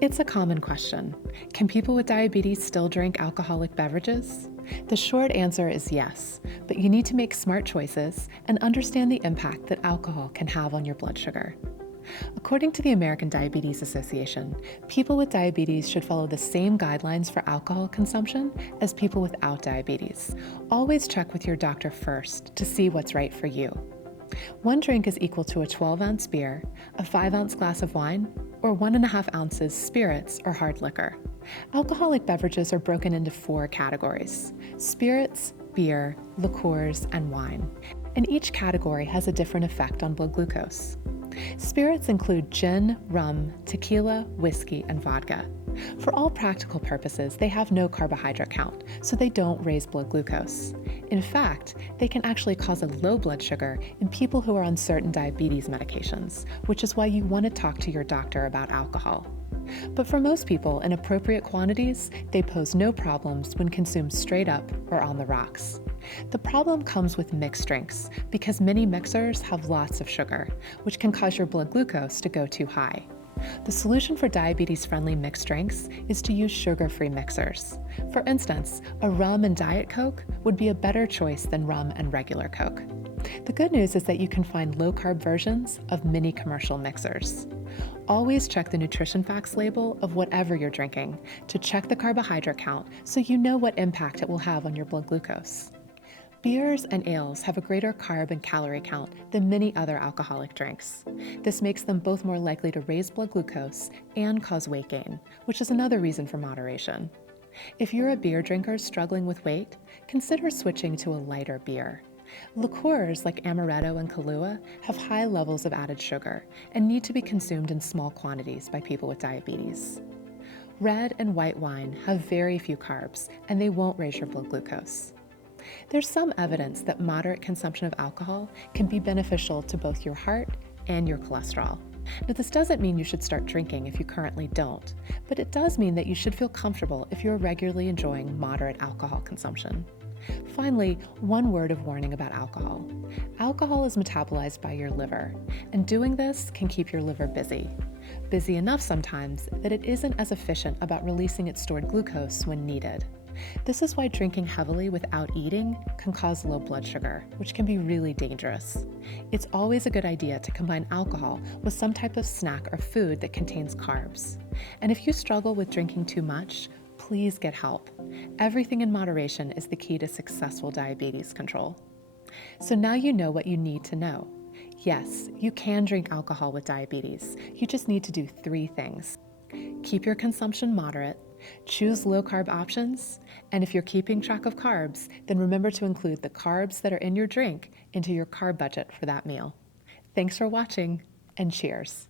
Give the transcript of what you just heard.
It's a common question. Can people with diabetes still drink alcoholic beverages? The short answer is yes, but you need to make smart choices and understand the impact that alcohol can have on your blood sugar. According to the American Diabetes Association, people with diabetes should follow the same guidelines for alcohol consumption as people without diabetes. Always check with your doctor first to see what's right for you. One drink is equal to a 12-ounce beer, a 5-ounce glass of wine, or 1.5 ounces spirits or hard liquor. Alcoholic beverages are broken into 4 categories: spirits, beer, liqueurs, and wine. And each category has a different effect on blood glucose. Spirits include gin, rum, tequila, whiskey, and vodka. For all practical purposes, they have no carbohydrate count, so they don't raise blood glucose. In fact, they can actually cause a low blood sugar in people who are on certain diabetes medications, which is why you want to talk to your doctor about alcohol. But for most people, in appropriate quantities, they pose no problems when consumed straight up or on the rocks. The problem comes with mixed drinks because many mixers have lots of sugar, which can cause your blood glucose to go too high. The solution for diabetes-friendly mixed drinks is to use sugar-free mixers. For instance, a rum and Diet Coke would be a better choice than rum and regular Coke. The good news is that you can find low-carb versions of mini commercial mixers. Always check the nutrition facts label of whatever you're drinking to check the carbohydrate count so you know what impact it will have on your blood glucose. Beers and ales have a greater carb and calorie count than many other alcoholic drinks. This makes them both more likely to raise blood glucose and cause weight gain, which is another reason for moderation. If you're a beer drinker struggling with weight, consider switching to a lighter beer. Liqueurs like amaretto and Kahlua have high levels of added sugar and need to be consumed in small quantities by people with diabetes. Red and white wine have very few carbs, and they won't raise your blood glucose. There's some evidence that moderate consumption of alcohol can be beneficial to both your heart and your cholesterol. Now, this doesn't mean you should start drinking if you currently don't, but it does mean that you should feel comfortable if you're regularly enjoying moderate alcohol consumption. Finally, one word of warning about alcohol. Alcohol is metabolized by your liver, and doing this can keep your liver busy. Busy enough sometimes that it isn't as efficient about releasing its stored glucose when needed. This is why drinking heavily without eating can cause low blood sugar, which can be really dangerous. It's always a good idea to combine alcohol with some type of snack or food that contains carbs. And if you struggle with drinking too much, please get help. Everything in moderation is the key to successful diabetes control. So now you know what you need to know. Yes, you can drink alcohol with diabetes. You just need to do 3 things. Keep your consumption moderate, choose low-carb options, and if you're keeping track of carbs, then remember to include the carbs that are in your drink into your carb budget for that meal. Thanks for watching, and cheers.